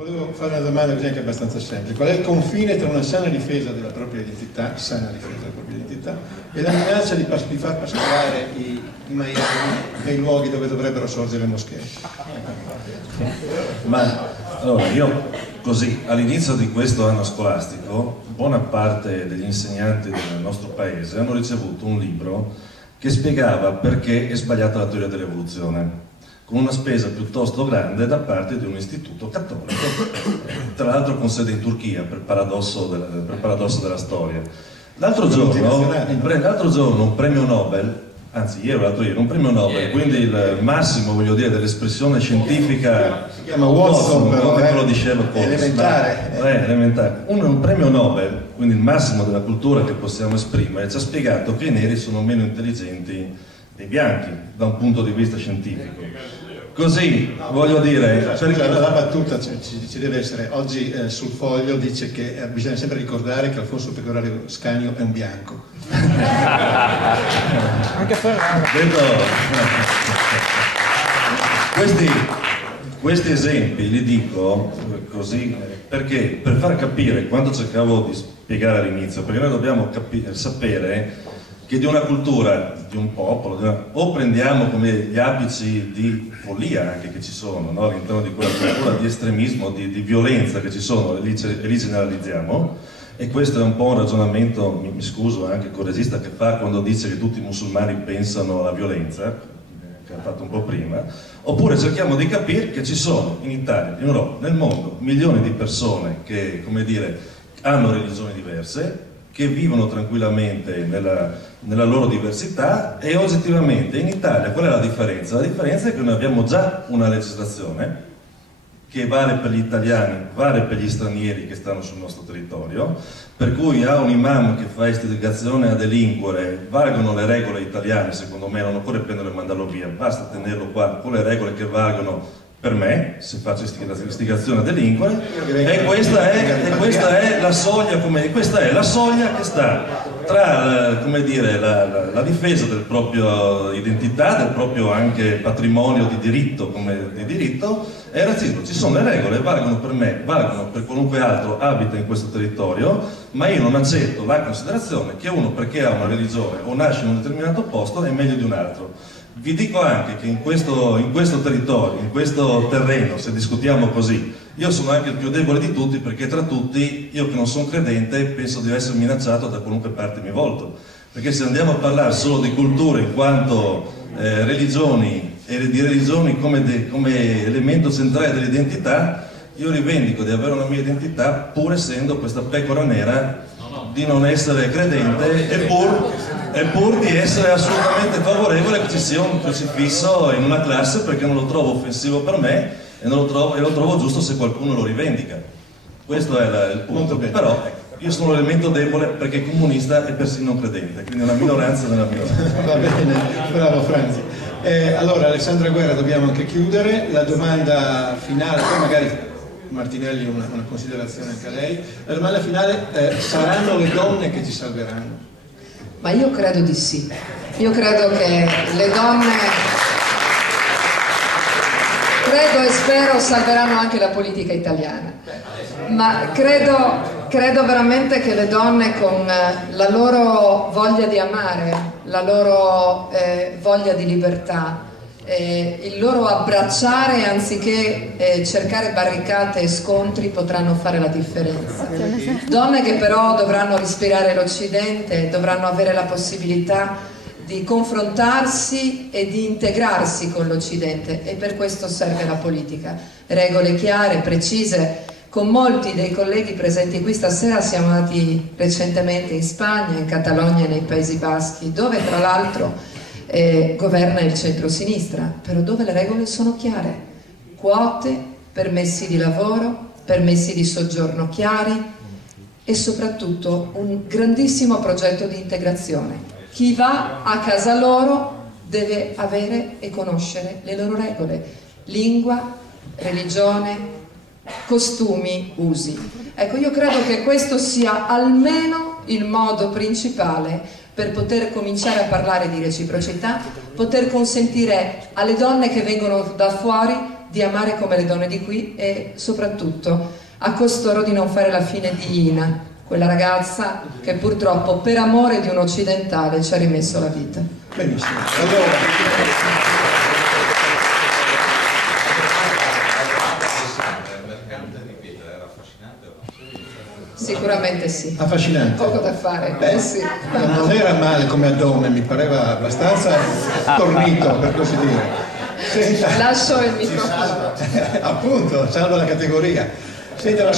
Volevo fare una domanda così anche abbastanza semplice. Qual è il confine tra una sana difesa della propria identità, e la minaccia di far pascolare i maiali nei luoghi dove dovrebbero sorgere le moschee? Ma allora io così all'inizio di questo anno scolastico buona parte degli insegnanti del nostro paese hanno ricevuto un libro che spiegava perché è sbagliata la teoria dell'evoluzione, con una spesa piuttosto grande da parte di un istituto cattolico, tra l'altro con sede in Turchia, per paradosso della storia. L'altro giorno un premio Nobel, anzi ieri l'altro ieri, un premio Nobel, quindi il massimo, voglio dire, dell'espressione scientifica, si chiama Watson, però, quello di Sherlock Holmes, elementare. Un premio Nobel, quindi il massimo della cultura che possiamo esprimere, ci ha spiegato che i neri sono meno intelligenti dei bianchi da un punto di vista scientifico. Così, voglio dire... La battuta ci deve essere. Oggi sul Foglio dice che bisogna sempre ricordare che Alfonso Pecorario Scanio è un bianco. Anche Ferrara. Questi esempi li dico così perché per far capire quanto cercavo di spiegare all'inizio, perché noi dobbiamo sapere che di una cultura, di un popolo, o prendiamo come gli apici di follia anche che ci sono, no? All'interno di quella cultura di estremismo, di violenza che ci sono, e lì generalizziamo, e questo è un po' un ragionamento, mi scuso anche con il regista che fa quando dice che tutti i musulmani pensano alla violenza, che ha fatto un po' prima, oppure cerchiamo di capire che ci sono in Italia, in Europa, nel mondo, milioni di persone che, come dire, hanno religioni diverse, che vivono tranquillamente nella loro diversità, e oggettivamente in Italia qual è la differenza? La differenza è che noi abbiamo già una legislazione che vale per gli italiani, vale per gli stranieri che stanno sul nostro territorio, per cui a un imam che fa istigazione a delinquere valgono le regole italiane, secondo me, non occorre prenderlo e mandarlo via, basta tenerlo qua con le regole che valgono per me, se faccio istigazione a delinquere, e questa è la soglia, questa è la soglia che sta tra, come dire, la difesa del proprio identità, del proprio anche patrimonio di diritto, e il razzismo. Ci sono le regole, valgono per me, valgono per qualunque altro abita in questo territorio, ma io non accetto la considerazione che uno, perché ha una religione o nasce in un determinato posto, è meglio di un altro. Vi dico anche che in questo territorio, in questo terreno, se discutiamo così, io sono anche il più debole di tutti, perché tra tutti, io che non sono credente, penso di essere minacciato da qualunque parte mi volto. Perché se andiamo a parlare solo di cultura in quanto religioni, e di religioni come elemento centrale dell'identità, io rivendico di avere una mia identità, pur essendo questa pecora nera di non essere credente, e pur di essere assolutamente favorevole che ci sia un crocifisso in una classe, perché non lo trovo offensivo per me e lo trovo giusto se qualcuno lo rivendica. Questo è il punto. Però io sono l'elemento debole perché comunista e persino non credente, quindi una minoranza nella minoranza. Va bene, bravo Franzi. Allora Alessandra Guerra, dobbiamo anche chiudere. La domanda finale, poi magari Martinelli una considerazione anche a lei. La domanda finale, saranno le donne che ci salveranno? Ma io credo di sì. Io credo che le donne, credo e spero, salveranno anche la politica italiana. Ma credo veramente che le donne, con la loro voglia di amare, la loro voglia di libertà, il loro abbracciare anziché cercare barricate e scontri, potranno fare la differenza. Donne che però dovranno respirare l'Occidente, dovranno avere la possibilità di confrontarsi e di integrarsi con l'Occidente, e per questo serve la politica. Regole chiare, precise. Con molti dei colleghi presenti qui stasera siamo andati recentemente in Spagna, in Catalogna e nei Paesi Baschi, dove tra l'altro governa il centro-sinistra, però dove le regole sono chiare: quote, permessi di lavoro, permessi di soggiorno chiari, e soprattutto un grandissimo progetto di integrazione. Chi va a casa loro deve avere e conoscere le loro regole: lingua, religione, costumi, usi. Ecco, io credo che questo sia almeno il modo principale per poter cominciare a parlare di reciprocità, poter consentire alle donne che vengono da fuori di amare come le donne di qui e soprattutto a costoro di non fare la fine di Ina, quella ragazza che purtroppo per amore di un occidentale ci ha rimesso la vita. Benissimo. Allora, sicuramente sì. affascinante. Poco da fare. Sì. Non era male come addome, mi pareva abbastanza tornito, per così dire. Senta, Lascio il microfono. appunto, salvo la categoria. Senta,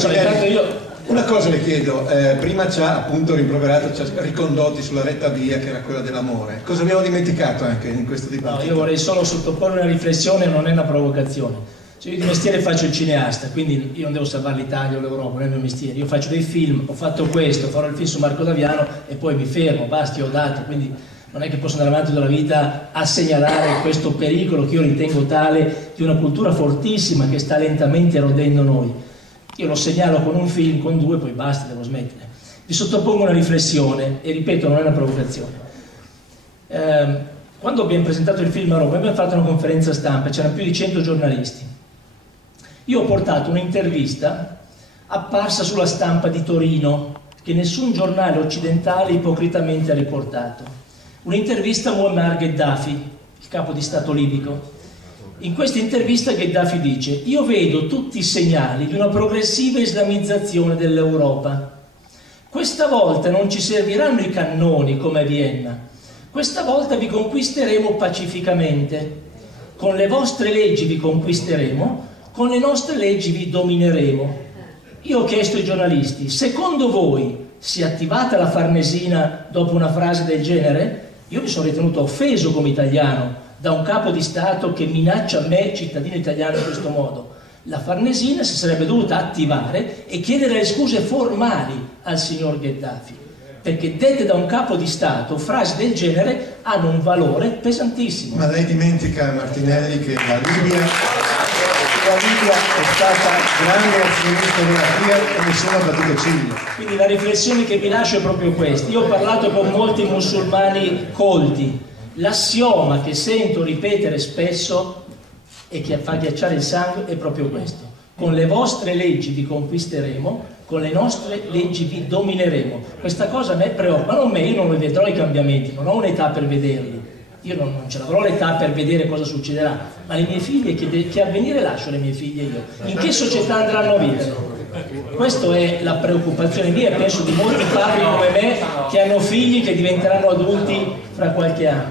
una cosa le chiedo, prima ci ha appunto rimproverato, ci ha ricondotti sulla retta via che era quella dell'amore. Cosa abbiamo dimenticato anche in questo dibattito? No, io vorrei solo sottoporre una riflessione, non è una provocazione. Cioè, io di mestiere faccio il cineasta, quindi io non devo salvare l'Italia o l'Europa, non è il mio mestiere. Io faccio dei film, ho fatto questo, farò il film su Marco Daviano e poi mi fermo, basta, io ho dato, quindi non è che posso andare avanti tutta la vita a segnalare questo pericolo che io ritengo tale di una cultura fortissima che sta lentamente erodendo noi. Io lo segnalo con un film, con due, poi basta, devo smettere. Vi sottopongo una riflessione e ripeto, non è una provocazione. Quando abbiamo presentato il film a Roma abbiamo fatto una conferenza stampa, c'erano più di 100 giornalisti. Io ho portato un'intervista apparsa sulla Stampa di Torino che nessun giornale occidentale ipocritamente ha riportato. Un'intervista a Muammar Gheddafi, il capo di Stato libico. In questa intervista Gheddafi dice: io vedo tutti i segnali di una progressiva islamizzazione dell'Europa. Questa volta non ci serviranno i cannoni come a Vienna. Questa volta vi conquisteremo pacificamente. Con le vostre leggi vi conquisteremo, con le nostre leggi vi domineremo. Io ho chiesto ai giornalisti: secondo voi si è attivata la Farnesina dopo una frase del genere? Io mi sono ritenuto offeso come italiano da un capo di Stato che minaccia me, cittadino italiano, in questo modo. La Farnesina si sarebbe dovuta attivare e chiedere le scuse formali al signor Gheddafi, perché dette da un capo di Stato frasi del genere hanno un valore pesantissimo. Ma lei dimentica, Martinelli, che la Libia è stata grande azionista della Fiat e nessuno ha battuto ciglio. Quindi la riflessione che vi lascio è proprio questa. Io ho parlato con molti musulmani colti. L'assioma che sento ripetere spesso e che fa ghiacciare il sangue è proprio questo: con le vostre leggi vi conquisteremo, con le nostre leggi vi domineremo. Questa cosa a me preoccupa, non me, io non vedrò i cambiamenti, non ho un'età per vederli, io non ce l'avrò l'età per vedere cosa succederà, ma le mie figlie, che avvenire lascio alle mie figlie io? In che società andranno a vivere? Questa è la preoccupazione mia e penso di molti padri come me che hanno figli che diventeranno adulti fra qualche anno.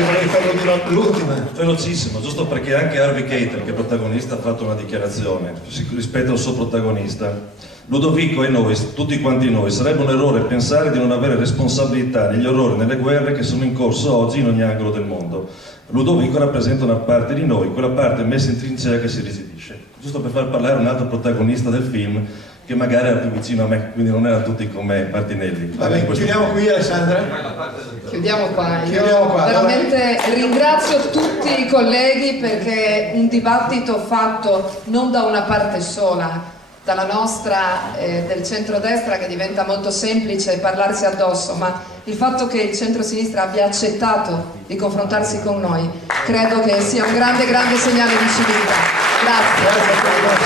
Vorrei farlo dire l'ultima. Velocissimo, giusto perché anche Harvey Keitel, che è protagonista, ha fatto una dichiarazione rispetto al suo protagonista. Ludovico e noi, tutti quanti noi, sarebbe un errore pensare di non avere responsabilità negli orrori, nelle guerre che sono in corso oggi in ogni angolo del mondo. Ludovico rappresenta una parte di noi, quella parte messa in trincea che si residisce. Giusto per far parlare un altro protagonista del film che magari era più vicino a me, quindi non erano tutti come Martinelli. Vabbè, chiudiamo qui, Alessandra? Chiudiamo qua. Io veramente ringrazio tutti i colleghi perché un dibattito fatto non da una parte sola, dalla nostra del centrodestra, che diventa molto semplice parlarsi addosso, ma il fatto che il centrosinistra abbia accettato di confrontarsi con noi credo che sia un grande segnale di civiltà. Grazie.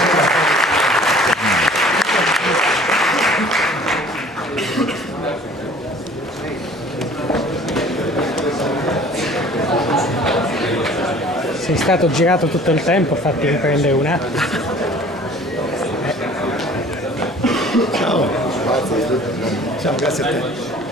Sei stato girato tutto il tempo, fatti riprendere un attimo. Ciao, grazie a te.